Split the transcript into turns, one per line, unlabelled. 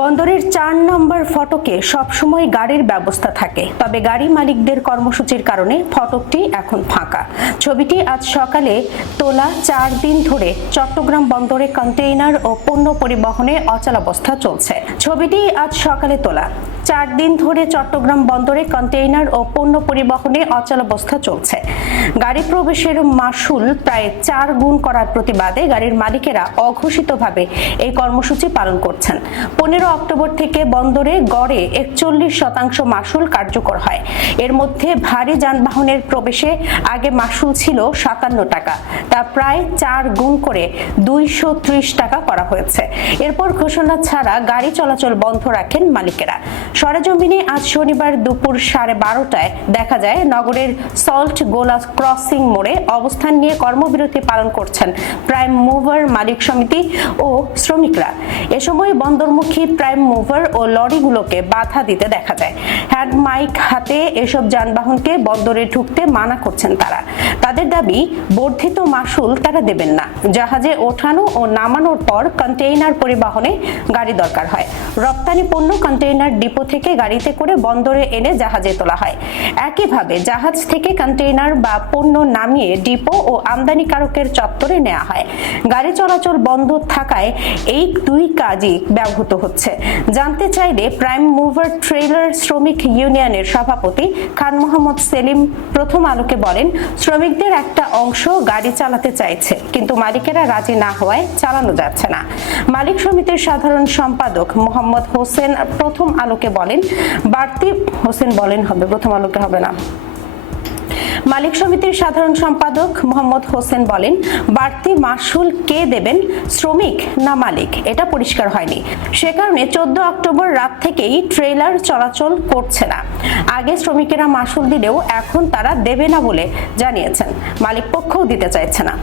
বন্দরের চার নম্বর ফটকে সবসময় গাড়ির ব্যবস্থা থাকে। তবে গাড়ি মালিকদের কর্মসূচির কারণে ফটকটি এখন ফাঁকা। ছবিটি আজ সকালে তোলা চার দিন ধরে চট্টগ্রাম বন্দরে কন্টেইনার ও পণ্য পরিবহনে অচলাবস্থা চলছে। ছবিটি আজ সকালে তোলা। চার দিন ধরে চট্টগ্রাম বন্দরে কন্টেইনার ও পণ্য পরিবহনে অচলাবস্থা চলছে। গাড়ি প্রবেশের মাসুল প্রায় চার গুণ করার প্রতিবাদে গাড়ির মালিকেরা অঘোষিতভাবে এই কর্মসূচি পালন করছেন। পনেরো অক্টোবর থেকে বন্দরে গড়ে একচল্লিশ শতাংশ মাসুল কার্যকর হয়। এর মধ্যে ভারী যানবাহনের প্রবেশে আগে মাসুল ছিল সাতান্ন টাকা, তা প্রায় চার গুণ করে দুইশো ত্রিশ টাকা করা হয়েছে। এরপর ঘোষণা ছাড়া গাড়ি চলাচল বন্ধ রাখেন মালিকেরা। সরেজমিনে আজ শনিবার দুপুর সাড়ে বারোটায় দেখা যায়, নগরের সল্ট গোলা ক্রসিং মোড়ে অবস্থান নিয়ে কর্মবিরতি পালন করছেন প্রাইম মুভার মালিক সমিতি ও শ্রমিকরা। এ সময় বন্দরমুখী প্রাইম মুভার ও লরিগুলোকে বাধা দিতে দেখা যায়। হ্যান্ড মাইক হাতে এসব যানবাহনকে বন্দরে ঢুকতে মানা করছেন তারা। তাদের দাবি, বর্ধিত মাসুল তারা দেবেন না। জাহাজে ওঠানো ও নামানোর পর কন্টেইনার পরিবহনে গাড়ি দরকার হয়। রপ্তানি পণ্য কন্টেইনার ডিপো থেকে গাড়িতে করে বন্দরে এনে জাহাজে তোলা হয়। একইভাবে জাহাজ থেকে কন্টেইনার বা পণ্য নামিয়ে ডিপো ও আমদানিকারকের চত্বরে নেওয়া হয়। গাড়ি চলাচল বন্ধ থাকায় এই দুই কাজই ব্যাহত হচ্ছে। জানতে চাইলে প্রাইম মুভার ট্রেলার শ্রমিক ইউনিয়নের সভাপতি খান মোহাম্মদ সেলিম প্রথম আলোকে বলেন, শ্রমিকদের একটা অংশ গাড়ি চালাতে চাইছে, কিন্তু মালিকেরা রাজি না হওয়ায় চালানো যাচ্ছে না। মালিক সমিতির সাধারণ সম্পাদক মোহাম্মদ হোসেন প্রথম আলোকে বলেন, বাড়তি হোসেন বলেন হবে, প্রথম আলোকে হবে না। মালিক সমিতির সাধারণ সম্পাদক মোহাম্মদ হোসেন বলেন, বাড়তি মাসুল কে দেবেন, শ্রমিক না মালিক? এটা পরিষ্কার হয়নি। সে কারণে চোদ্দ অক্টোবর রাত থেকেই ট্রেলার চলাচল করছে না। আগে শ্রমিকেরা মাসুল দিলেও এখন তারা দেবে না বলে জানিয়েছেন। মালিক পক্ষও দিতে চাইছে না।